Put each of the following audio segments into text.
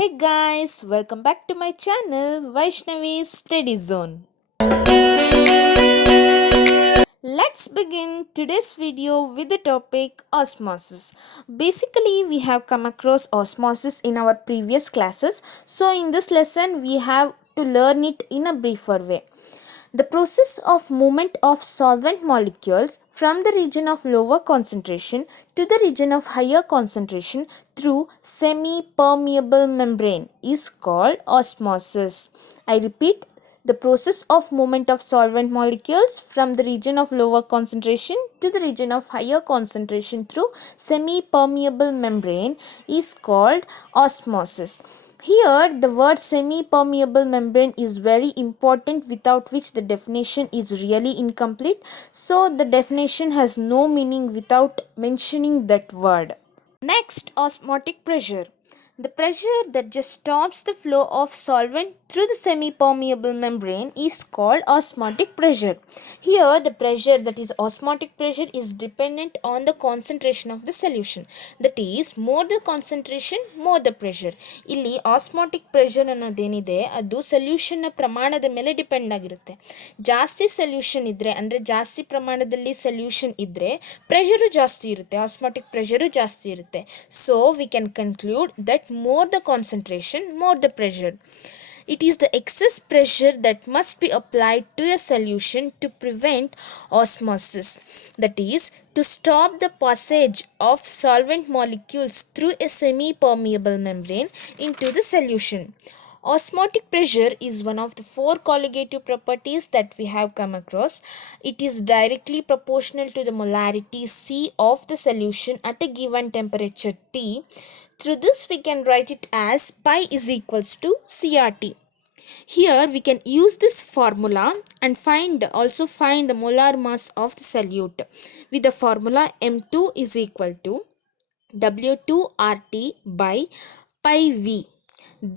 Hey guys, welcome back to my channel Vaishnavi's Study Zone. Let's begin today's video with the topic osmosis. Basically, we have come across osmosis in our previous classes, so in this lesson, we have to learn it in a briefer way. The process of movement of solvent molecules from the region of lower concentration to the region of higher concentration through semi-permeable membrane is called osmosis. I repeat, the process of movement of solvent molecules from the region of lower concentration to the region of higher concentration through semi-permeable membrane is called osmosis. Here, the word semi-permeable membrane is very important, without which the definition is really incomplete. So, the definition has no meaning without mentioning that word. Next, osmotic pressure. The pressure that just stops the flow of solvent through the semi-permeable membrane is called osmotic pressure. Here, the pressure, that is osmotic pressure, is dependent on the concentration of the solution. That is, more the concentration, more the pressure. ಇಲ್ಲಿ osmotic pressure ಅನ್ನೋದೇನಿದೆ ಅದು ಸೊಲ್ಯೂಷನ್ನ ಪ್ರಮಾಣದ ಮೇಲೆ depend ಆಗಿರುತ್ತೆ. ಜಾಸ್ತಿ solution ಇದ್ದರೆ, ಅಂದರೆ ಜಾಸ್ತಿ ಪ್ರಮಾಣದಲ್ಲಿ ಸೊಲ್ಯೂಷನ್ ಇದ್ದರೆ ಪ್ರೆಷರು ಜಾಸ್ತಿ ಇರುತ್ತೆ, ಆಸ್ಮಾಟಿಕ್ ಪ್ರೆಷರು ಜಾಸ್ತಿ ಇರುತ್ತೆ. So we can conclude that more the concentration, more the pressure. It is the excess pressure that must be applied to a solution to prevent osmosis. That is, to stop the passage of solvent molecules through a semi-permeable membrane into the solution. Osmotic pressure is one of the four colligative properties that we have come across. It is directly proportional to the molarity C of the solution at a given temperature T. Through this, we can write it as pi is equals to CRT. Here we can use this formula and also find the molar mass of the solute with the formula M2 is equal to W2RT by pi V.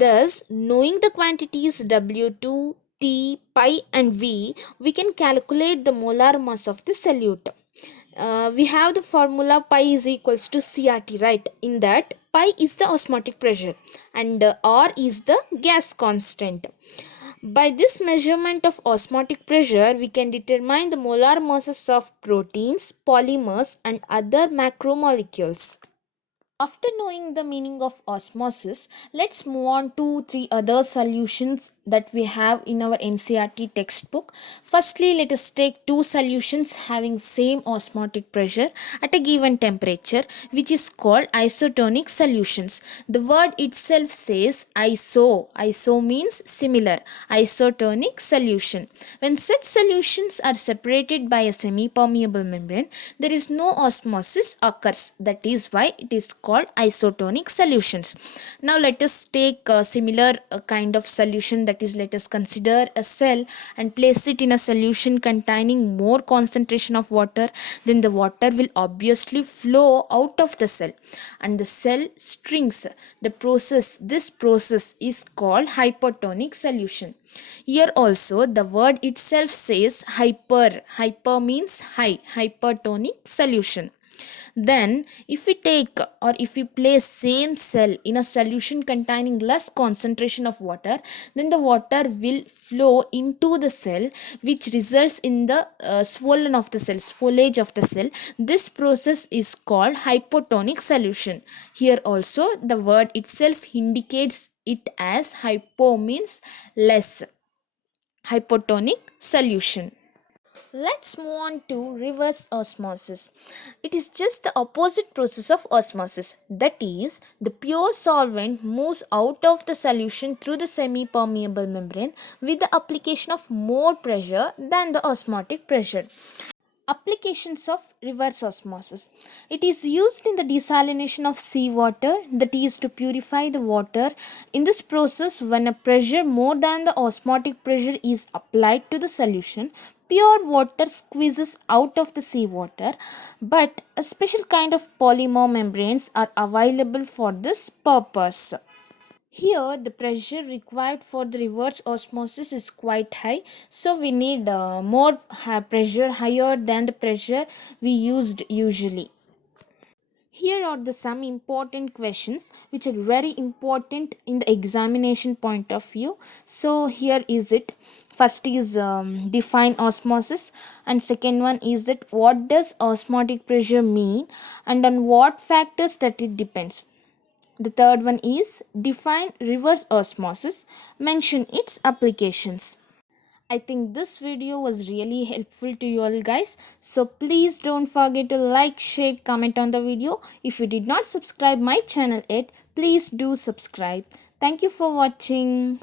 Thus, knowing the quantities W2, T, pi and V, we can calculate the molar mass of the solute. We have the formula pi is equals to CRT, right? In that, pi is the osmotic pressure and R is the gas constant. By this measurement of osmotic pressure, we can determine the molar masses of proteins, polymers and other macromolecules. After knowing the meaning of osmosis, let's move on to three other solutions that we have in our NCERT textbook. Firstly, let us take two solutions having same osmotic pressure at a given temperature, which is called isotonic solutions. The word itself says iso. Iso means similar. Isotonic solution. When such solutions are separated by a semi-permeable membrane, there is no osmosis occurs. That is why it is called isotonic solutions. Now let us take a similar kind of solution, that is, let us consider a cell and place it in a solution containing more concentration of water. Then the water will obviously flow out of the cell and the cell shrinks. This process is called hypertonic solution. Here also the word itself says hyper. Hyper means high. Hypertonic solution. Then if we take or if we place same cell in a solution containing less concentration of water, then the water will flow into the cell, which results in the swellage of the cell. This process is called hypotonic solution. Here also the word itself indicates it as hypo means less. Hypotonic solution. Let's move on to reverse osmosis. It is just the opposite process of osmosis. That is, the pure solvent moves out of the solution through the semi-permeable membrane with the application of more pressure than the osmotic pressure. Applications of reverse osmosis. It is used in the desalination of seawater, that is to purify the water. In this process, when a pressure more than the osmotic pressure is applied to the solution, pure water squeezes out of the seawater, but a special kind of polymer membranes are available for this purpose. Here, the pressure required for the reverse osmosis is quite high, so we need more pressure higher than the pressure we used usually. Here are the some important questions which are very important in the examination point of view. So here is it. First is define osmosis, and second one is that what does osmotic pressure mean and on what factors that it depends. The third one is define reverse osmosis, mention its applications. I think this video was really helpful to you all guys. So please don't forget to like, share, comment on the video. If you did not subscribe my channel yet, please do subscribe. Thank you for watching.